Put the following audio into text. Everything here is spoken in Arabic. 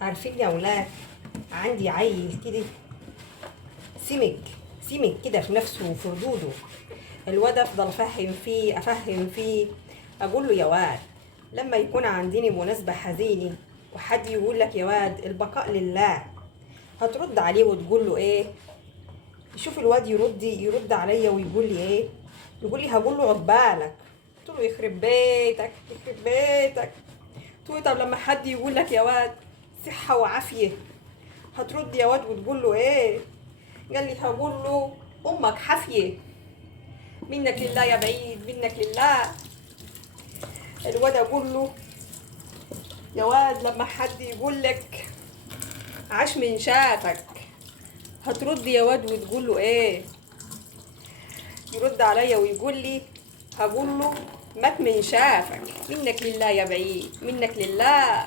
عارفين يا ولاد، عندي عيل كده سمك سمك كده في نفسه وفي ردوده. الواد افضل افهم فيه، اقول له يا واد، لما يكون عندنا مناسبة حزينة وحد يقول لك يا واد البقاء لله، هترد عليه وتقول له ايه؟ يشوف الواد يرد عليا ويقول لي ايه؟ يقول لي هقول له عقبالك. قلت له يخرب بيتك يخرب بيتك. قلت له طب لما حد يقول لك يا واد صحة وعافية، هترد يا واد وتقول له ايه؟ قال لي هقول له امك حافية. منك لله يا بعيد، منك لله. الواد اقول له يا واد لما حد يقول لك عاش من شافك، هترد يا واد وتقول له ايه؟ يرد عليا ويقول لي هقول له مات من شافك. منك لله يا بعيد، منك لله.